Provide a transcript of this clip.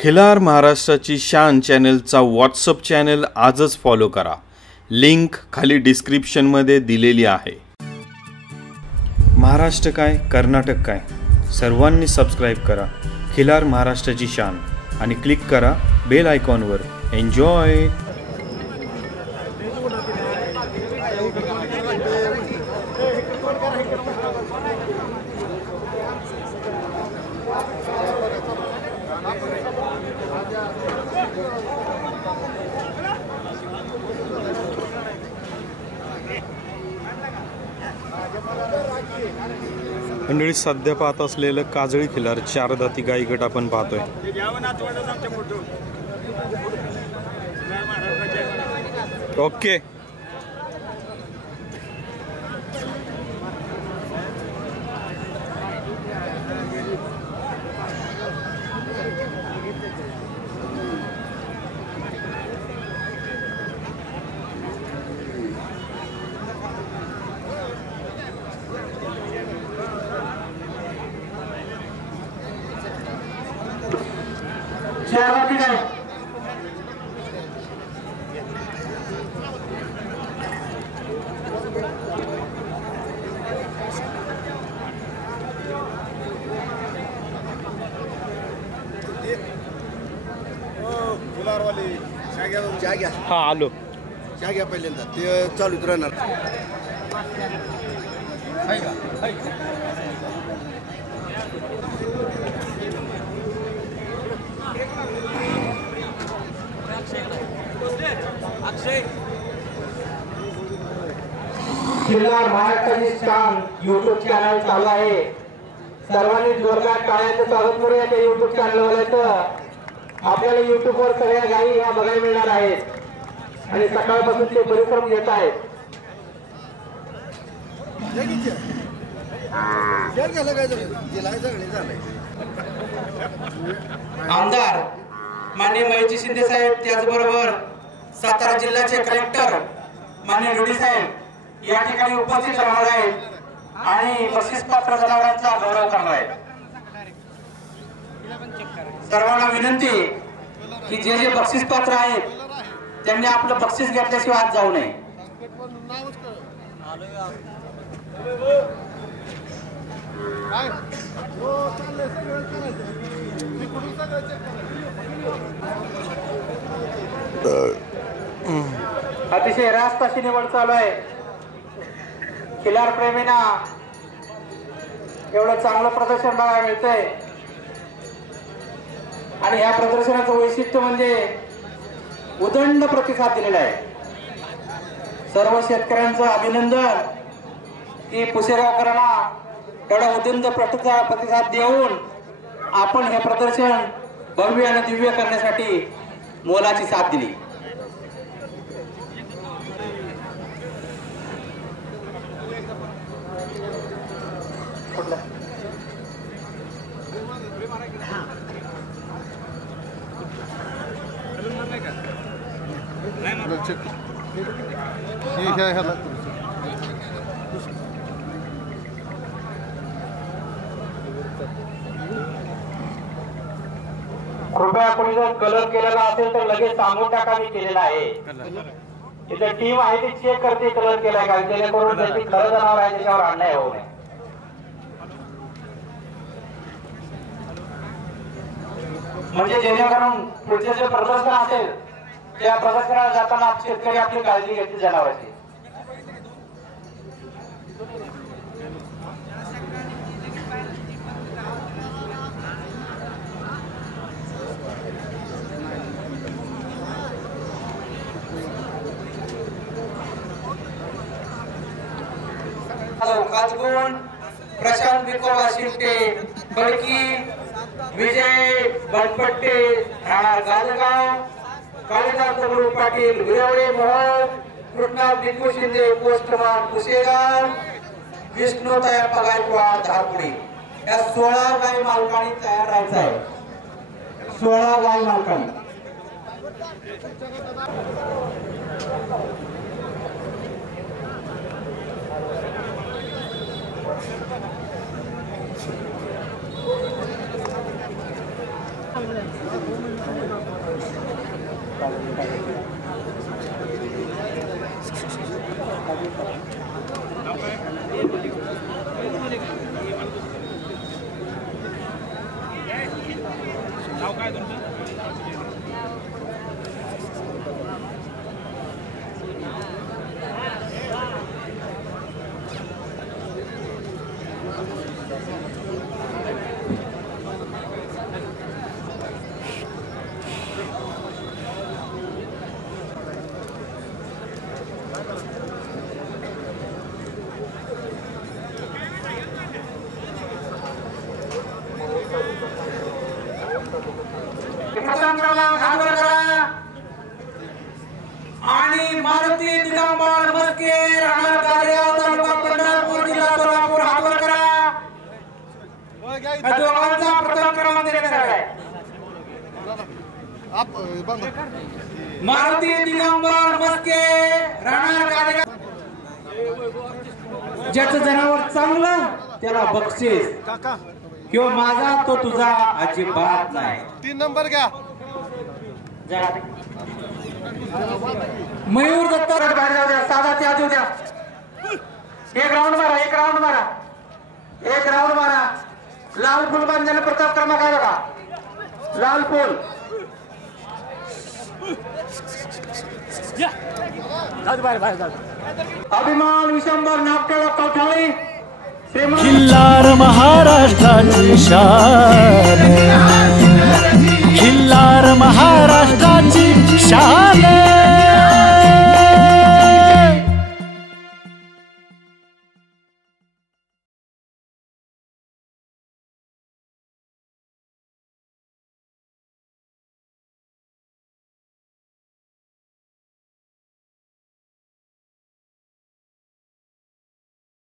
खिलार महाराष्ट्राची शान चॅनलचा WhatsApp channel आजच फॉलो करा. लिंक खाली डिस्क्रिप्शनमध्ये दिलेली आहे. महाराष्ट्र काय कर्नाटक काय सर्वांनी सबस्क्राईब करा खिलार महाराष्ट्राची शान आणि क्लिक करा बेल आयकॉनवर. एन्जॉय. मंडळी, सध्या पाहत असलेलं काजळी खिलार चार दाती गाई गट आपण पाहतोय. ओके. हा आलो. चहा घ्या पहिल्यांदा, ते चालूच राहणार. खिलार महाराष्ट्राची शान यूट्यूब चॅनल चालू आहे. सर्वांनी जोरदार टाळ्यांचं स्वागत करूया त्या यूट्यूब चॅनलवाल्याचं. आपल्याला यूट्यूबवर सगळ्या गायी ह्या बघायला मिळणार आहेत आणि सकाळपासून ते परिश्रम घेत आहेत. आमदार माननीय महेशजी शिंदे साहेब, त्याचबरोबर सातारा जिल्ह्याचे कलेक्टर माननीय रुडी साहेब या ठिकाणी उपस्थित राहणार आहेत आणि बक्षीस पात्र जनावरांचा गौरव करणार आहेत. सर्वांना विनंती की जे जे बक्षीस पात्र आहेत त्यांनी आपलं बक्षीस घेतल्याशिवाय आत जाऊ नये. अतिशय रास्त अशी निवड चालू आहे. खिलार प्रेमींना एवढं चांगलं प्रदर्शन बघायला मिळतंय आणि या प्रदर्शनाचं वैशिष्ट्य म्हणजे उदंड प्रतिसाद दिलेला आहे. सर्व शेतकऱ्यांचं अभिनंदन की पुसेगावकरांना एवढा उदंड प्रतिसाद देऊन आपण हे प्रदर्शन भव्य आणि दिव्य करण्यासाठी मोलाची साथ दिली. कृपया कोणी जर कलर केलेला असेल तर लगेच सांगून टाका, मी केलेला आहे. इथे टीम आहे ती चेक करते कलर केलाय का, जेणेकरून त्याची खरं जनावर आहे त्याच्यावर अन्याय होऊ नये. म्हणजे जेणेकरून पुढचे जे प्रदर्शन असेल त्या प्रदर्शनाला जाताना शेतकरी आपली काळजी घेतली जनावरांची. काजगुण प्रशांत विकोबा शिंदे, खडकी विजय बनपट्टे राहणार गाजगाव, काळीदास दगडू पाटील विरवडे मोहोळ, कृष्णा भिक्खू शिंदे पोस्टमन पुसेगाव, विष्णू तयाप्पा गायकवाड धारपुडी. या 16 गाय मालकांनी तयार राहायचं आहे. 16 गाय मालकांनी. आणि मारुती दिगंबर मस्के राहणार गाडेगाव तालुका पंढरपूर जिल्हा सोलापूर हातवर करा. या दोघांचा प्रथम क्रमांक देण्यात आला आहे. मारुती दिगंबर मस्के राहणार गाडेगाव. ज्याचं जनावर चांगलं त्याला बक्षीस किंवा माझा तो तुझा अजिबात नाही. 3 नंबर घ्या. मयूर दत्त बाहेर जाऊ द्या. साधा त्या देऊ द्या. एक राऊंड मारा. एक राऊंड मारा. लाल फुल बांधलेला प्रताप क्रमांक आहे बघा. लाल फुल अभिमान विशंभर नागटेळ कवठाळी श्रीमंत खिल्लार महाराष्ट्राची शान